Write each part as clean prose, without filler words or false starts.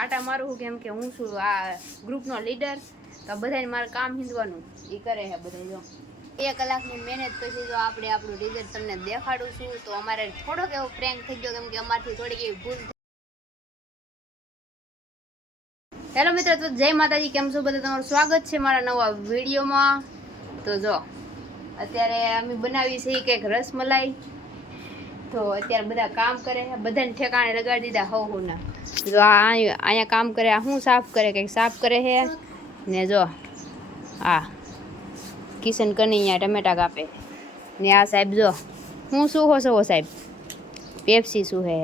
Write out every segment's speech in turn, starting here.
આટા મારું કેમ કે હું છું આ ગ્રુપનો લીડર, તો બધાને મારે કામ હિંદવાનું એ કરે છે બધા. જો 1 કલાકની મહેનત પછી જો આપણે આપણું રિઝલ્ટ તમને દેખાડું છું. તો અમારે થોડોક એવો પ્રેન્ક થઈ ગયો કેમ કે અમારથી થોડીક એવી ભૂલ. હેલો મિત્રો, તો જય માતાજી, કેમ છો બધા? તમારું સ્વાગત છે મારા નવા વિડીયોમાં. તો જો અત્યારે અમે બનાવી છે કંઈક રસમલાઈ. તો અત્યારે બધા કામ કરે છે, બધાને ઠેકાણે લગાડી દીધા હોના. જો અહીંયા કામ કરે, આ શું સાફ કરે, કંઈક સાફ કરે છે ને. જો આ કિશન કનૈયા ટમેટા કાપે ને. આ સાહેબ જો હું શું હો છો સાહેબ, પેપ્સી શું હે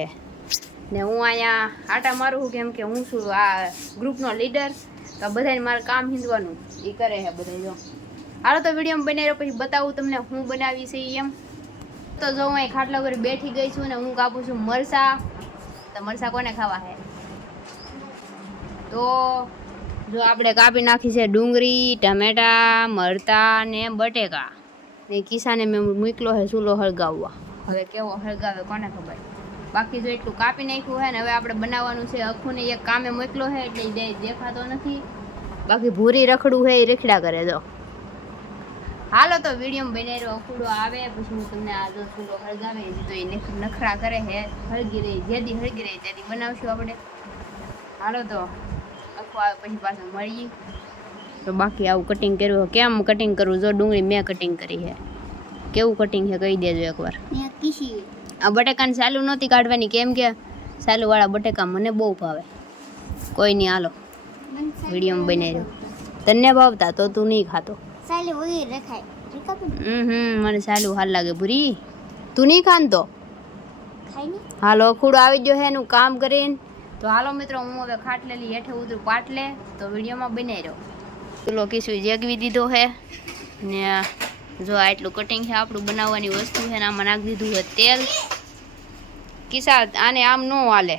ને. હું અહીંયા આટા મારું કેમ કે હું છું આ ગ્રુપનો લીડર, તો બધાને મારે કામ હિંદવાનું એ કરે છે બધા. જો હાલો તો વિડીયોમાં બનાવી રહ્યો, પછી બતાવું તમને હું બનાવી છે એમ. તો જો હું અહીં ખાટલા પર બેઠી ગઈ છું ને હું કાપું છું મરસા. તો મરસા કોને ખાવા છે? તો જો આપણે કાપી નાખી છે ડુંગળી, ટમેટા, મરતા ને બટેકા ને. કિસાને મેં મૂકલો છે ચૂલો હળગાવવા. હવે કેવો હળગાવે કોને ખબર. બાકી જો એટલું કાપી નાખ્યું છે ને હવે આપણે બનાવવાનું છે. અખુને એક કામે મોકલો છે એટલે દેખાતો નથી. બાકી ભૂરી રખડું છે એ રખડા કરે. જો હાલો તો વિડીયોમાં બનાવી રહ્યો. અખુડો આવે પછી હું તમને આ જો ચૂલો હળગાવે તો એ નખરા કરે છે. હળગી રહી જેદી હળગી રહી તેથી બનાવશું આપણે. હાલો તો અખુ આવે પછી પાછું મળીએ. તો બાકી આવું કટિંગ કર્યું. કેમ કટિંગ કરવું? જો ડુંગળી મેં કટિંગ કરી છે. કેવું કટિંગ છે કહી દેજો એકવાર. આ બટેકાને સાલું નહોતી કાઢવાની કેમ કે સાલુવાળા બટેકા મને બહુ ભાવે. કોઈ નહીં, હાલો વિડીયોમાં બનાવી રહ્યો. તને ભાવતા તો તું નહીં ખાતો. મને સાલું હાલ લાગે ભૂરી. તું નહીં ખાનતો હાલો. અખૂડો આવી ગયો છે એનું કામ કરીને. તો હાલો મિત્રો, હું હવે ખાટલેલી હેઠે ઉતરું પાટલે. તો વિડીયોમાં બનાવી રહ્યો. ચૂલો કીસું જેગવી દીધો છે ને. જો આટલું કટિંગ છે આપણું બનાવવાની વસ્તુ છે ને. આમાં નાખી દીધું છે તેલ. કિસ્સા આને આમ ન હાલે,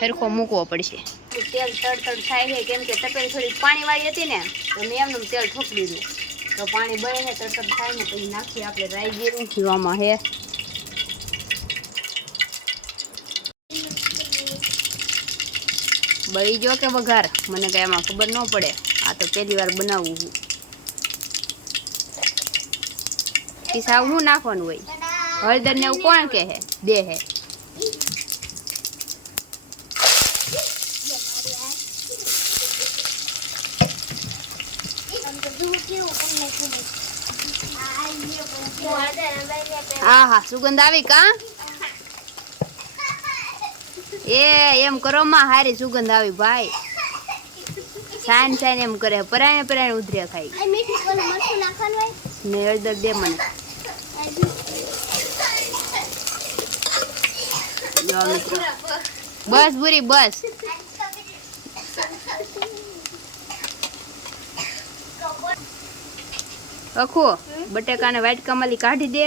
સરખો મૂકવો પડશે. તેલ તડતડ થાય છે કેમ કે તપેલી થોડી પાણીવાળી હતી ને, તો મેં એમનું તેલ ઠોકી દીધું. તો પાણી બળે છે, તડતડ થાય ને પછી નાખીએ આપણે રાઈ જીરું. જીવામાં હે બળી જો કે વઘાર મને કઈ એમાં ખબર ન પડે. આ તો પહેલી વાર બનાવવું છું. કિસ્સા શું નાખવાનું હોય? હળદર ને એવું કોણ કે હે દે હે? હા હા, સુગંધ આવી કા? એમ કરો માં, હારી સુગંધ આવી ભાઈ. સાઈન સાઈન એમ કરે, પરાણે પરાણે ઉધર્યા ખાઈ ને. હળદર દે મને. બસ ભૂરી બસ. અખો બટેકાને વાટકામાંથી કાઢી દે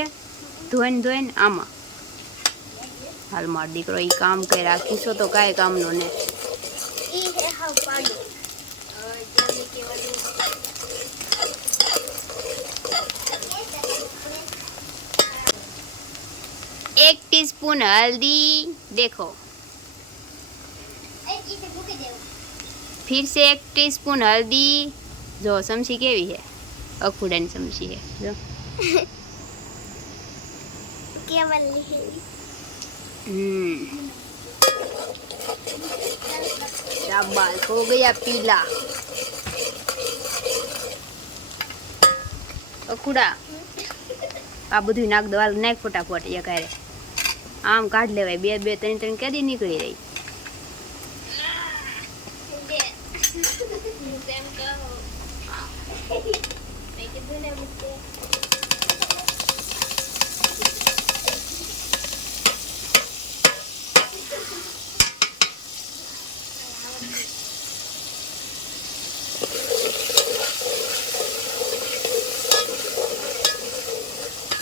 ધોઈને ધોઈને આમાં. હાલ માર દીકરો એ કામ કરે. રાખીશો તો કાંઈ કામનો ને. एक टीस्पून हल्दी, देखो फिर से 1 टीस्पून हल्दी. जो समसी केवी है? अखुड़ानी समसी है जो शाबाश, हो गया पीला. अखुड़ा आ બધું નાખ દો. નાખ ફટાફટ એક હારે. આમ કાઢ લેવાય. 2 2 3 3 કેદી નીકળી રહી.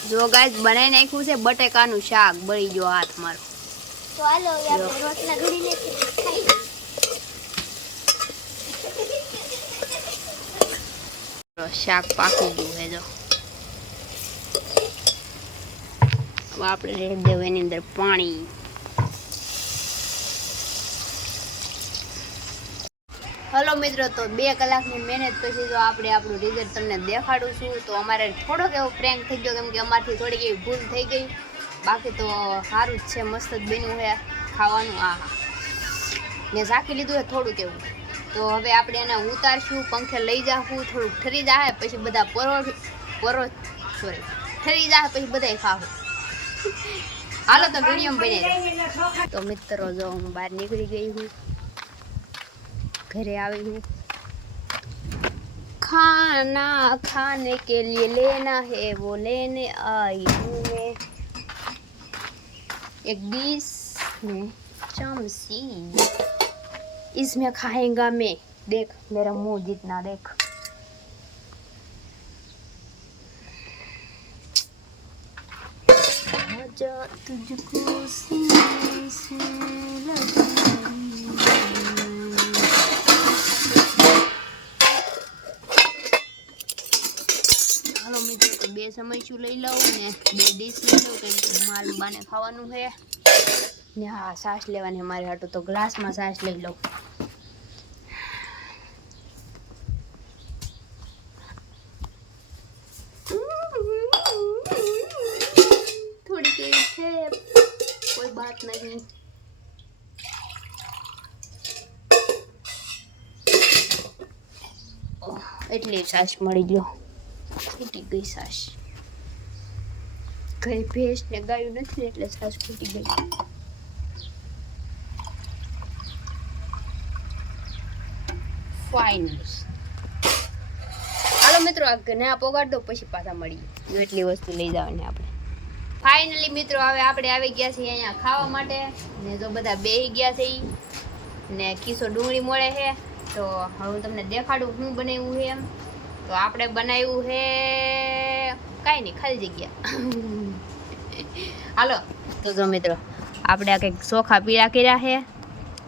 જો ગાઈસ બનાવી નાખ્યું છે બટેકાનું શાક. બળી ગયો હાથ મારો. તો હાલો આપણે રોટલા ઘડી લેતી ખાઈ. શાક પાકી ગયું છે. જો હવે આપણે રેડ દેવું એની અંદર પાણી. હલો મિત્રો, તો 2 કલાકની મહેનત પછી તો આપણે આપણું રિઝલ્ટ તમને દેખાડું છું. તો અમારે થોડોક એવો પ્રેન્ક થઈ ગયો, કેમ કે અમારથી થોડીક એવી ભૂલ થઈ ગઈ. બાકી તો સારું જ છે, મસ્ત જ બન્યું છે ખાવાનું. મેં ઝાંખી લીધું છે થોડુંક એવું. તો હવે આપણે એને ઉતારશું, પંખે લઈ જાશું, થોડુંક ઠરી જાય પછી બધા ઠરી જાય પછી બધા ખાવું. હાલો તો વિડીયો બની જાય. તો મિત્રો જો હું બહાર નીકળી ગઈ હું, घरे आई हूँ. खाना खाने के लिए लेना है, वो लेने आई हूँ मैं. एक डिश में चमची, इसमें खाएगा मैं. देख मेरा मुंह जितना, देख. आजा तुझको सीने से लगा. હાલો મિત્રો, તો 2 સમયસું લઈ લઉં ને 2 ડીશ લઈ લઉં, કેમ કે મારે બાને ખાવાનું છે ને. હા, છાશ લેવાની મારે હાટું, તો ગ્લાસમાં છાશ લઈ લઉં. થોડી કેવી છે, કોઈ બાત નહીં. એટલી છાશ મળી ગયો. ફૂટી ગઈ છાશ. ઘરે ભેંસ ને ગાયું નથી એટલે છાશ ફૂટી ગઈ. ફાઇનલ. હાલો મિત્રો, આ ઘણા પોગાડ દો પછી પાછા મળીએ. એટલી વસ્તુ લઈ જવાની આપણે. ફાઇનલી મિત્રો, હવે આપણે આવી ગયા છીએ અહીંયા ખાવા માટે ને. જો બધા બેહી ગયા છે ને કિસો ડુંગળી મળે છે. તો હવે હું તમને દેખાડું શું બનાવ્યું છે એમ. તો આપણે બનાવ્યું છે કાંઈ નહીં, ખાલી જગ્યા. હાલો તો જો મિત્રો, આપણે આ કંઈક ચોખા પીળા કર્યા છે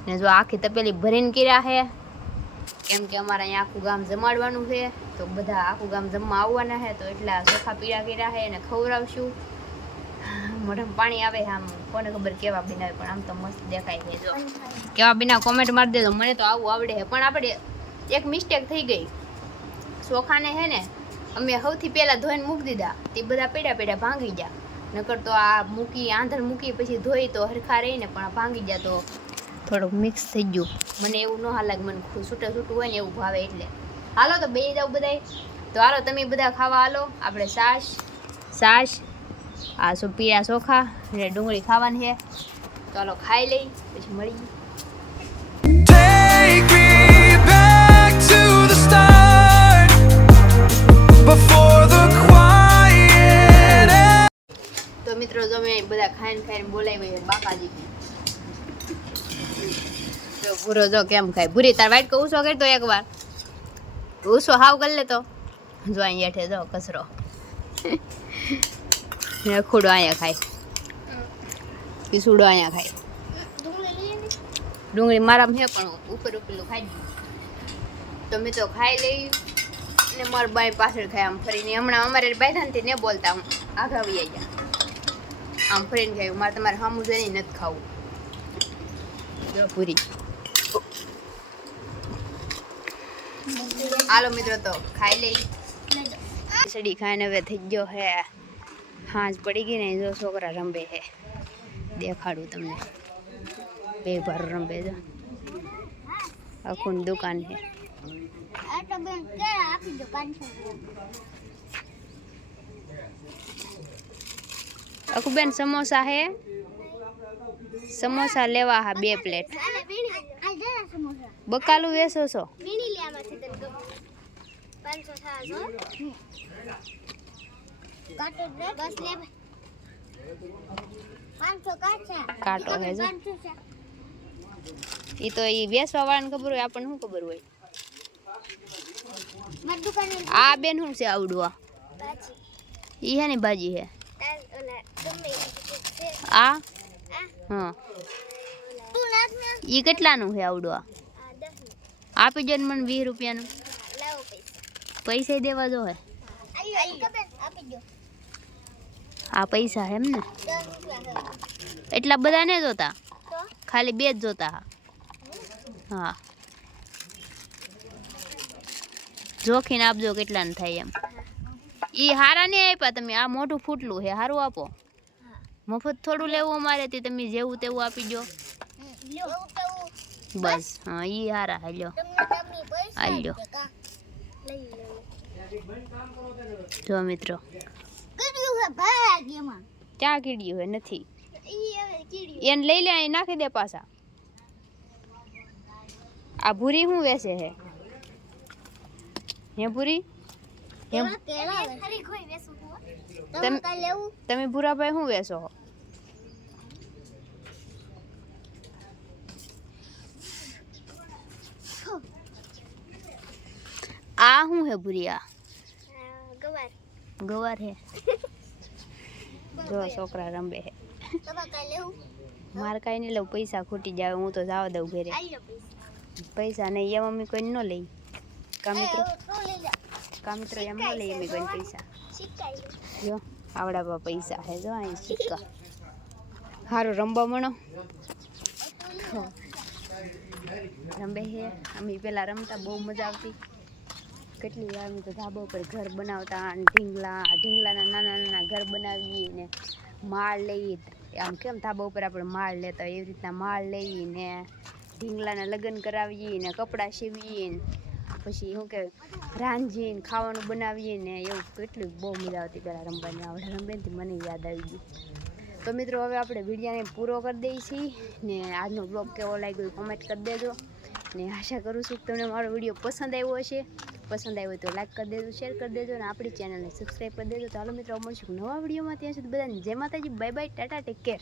ને. જો આખી તપેલી ભરીને કર્યા છે, કેમ કે અમારે અહીંયા આખું ગામ જમાડવાનું છે. તો બધા આખું ગામ જમવા આવવાના છે, તો એટલા ચોખા પીળા કર્યા છે અને ખવડાવશું. મોઢામાં પાણી આવે છે. આમ કોને ખબર કેવા બનાવે, પણ આમ તો મસ્ત દેખાય છે. જો કેવા બના કોમેન્ટ મારી દેજો, મને તો આવું આવડે છે. પણ આપણે એક મિસ્ટેક થઈ ગઈ. ચોખાને છે ને અમે સૌથી પહેલાં ધોઈને મૂકી દીધા, તે બધા પેડા ભાંગી ગયા. નકર તો આ આંધણ મૂકી પછી ધોઈ તો હરખા રહીને, પણ ભાંગી ગયા તો થોડુંક મિક્સ થઈ ગયું. મને એવું ન હાલાગે, મને છૂટું હોય ને એવું ભાવે એટલે. હાલો તો બેસી જાવ બધાય. તો હાલો તમે બધા ખાવા હાલો. આપણે છાશ આ પીળા ચોખા ને ડુંગળી ખાવાની છે. તો હાલો ખાઈ લઈ પછી મળી. તો મિત્રો તમે બધા ખાઈને બોલાવી બાકાજી. જો ભૂરો જો કેમ ખાય. ભૂરી તાર વાઈટ કો ઉસો કરતો એકવાર. ઉસો હાવ કરી લેતો. જો અહીંયા હેઠે જો કચરો ને ખોડો અહીંયા ખાય, પીસુડો અહીંયા ખાય. ડુંગળી મારામાં છે પણ ઉપર ખાઈ. તો મેં તો ખાઈ લઈ ને મારા બાઈ પાછળ ખાય આમ ફરીને. હમણાં અમારે બાયધાનથી ને બોલતા હું આઘા આવી ગયા, આમ ફરીને ખાયું. મારે તમારે સામું જોઈને નથી ખાવું. જો પૂરી. હાલો મિત્રો, તો ખાઈ લઈ. ખીચડી ખાઈને હવે થઈ ગયો હે હાંજ પડી ગઈ ને. જો છોકરા રંબે છે, દેખાડું તમને. 2 ભાર રંબે. જો આખું દુકાન છે. આખું બેન સમોસા હે, સમોસા લેવા હા 2 પ્લેટ. બકાલું વેચો છો? કાંટો હે જો. ઈ તો ઈ વેચવા વાળાને ખબર હોય, આપણને શું ખબર હોય. આ બેન શું છે આવડું? ઈ હે ને ભાજી હે. આ હા, ઈ કેટલાનું છે આવડું? આપી જો ને મને 20 રૂપિયાનું. પૈસા દેવા જો હે. આ પૈસા હે એમ ને? એટલા બધા ને જોતા, ખાલી 2 જ જોતા. હા જોખીને આપજો કેટલાને થાય એમ. એ હારા ને આપ્યા તમે, આ મોટું ફૂટલું છે, હારું આપો. મફત થોડું લેવું અમારે, તે તમે જેવું તેવું આપી દો બસ. હા એ હારા. હાલ્યો હાલ્યો. જો મિત્રો ક્યાં કીડ્યું હે? નથી. એને લઈ લે, અહીં નાખી દે પાછા. આ ભૂરી શું વેચે હે? હે ભૂરી? તમે ભૂરાભાઈ શું વેચો? આ શું હે ભૂરી? આ ગવાર હે. જો છોકરા રંબે હે. મારે કાંઈ નહીં લઉં, પૈસા ખૂટી જાય, હું તો જવા દઉં ઘરે. પૈસા નહીં એમ અમે કોઈ ન લઈ. કા મિત્રો એમ ન લઈએ અમે કોઈ પૈસા. જો આવડા પૈસા હે, જો અહીં સિક્કા. સારું રમવા મણો. રંબે હે. અમે પેલા રમતા બહુ મજા આવતી. કેટલી વાર અમે તો ધાબા ઉપર ઘર બનાવતા, અને ઢીંગલાના નાના નાના ઘર બનાવીએ ને માળ લઈએ. આમ કેમ ધાબા ઉપર આપણે માળ લેતા હોય એવી રીતના માળ લઈએ ને ઢીંગલાના લગ્ન કરાવીએ ને કપડાં સીવીએ ને પછી શું કે રાંધીને ખાવાનું બનાવીએ ને એવું. કેટલી બહુ મજા આવતી પહેલાં રમવાની. આવડે રમવાની મને યાદ આવી ગયું. તો મિત્રો હવે આપણે વિડીયોને પૂરો કરી દઈએ છીએ ને આજનો બ્લોગ કેવો લાગ્યો કોમેન્ટ કરી દેજો ને આશા કરું છું કે તમને મારો વિડીયો પસંદ આવ્યો હશે. પસંદ આવ્યો તો લાઈક કરી દેજો, શેર કરી દેજો અને આપણી ચેનલને સબસ્ક્રાઈબ કરી દેજો. તો હાલો મિત્રો મળશું નવા વિડીયોમાં. ત્યાં સુધી બધાને જય માતાજી, bye bye, Tata, take care.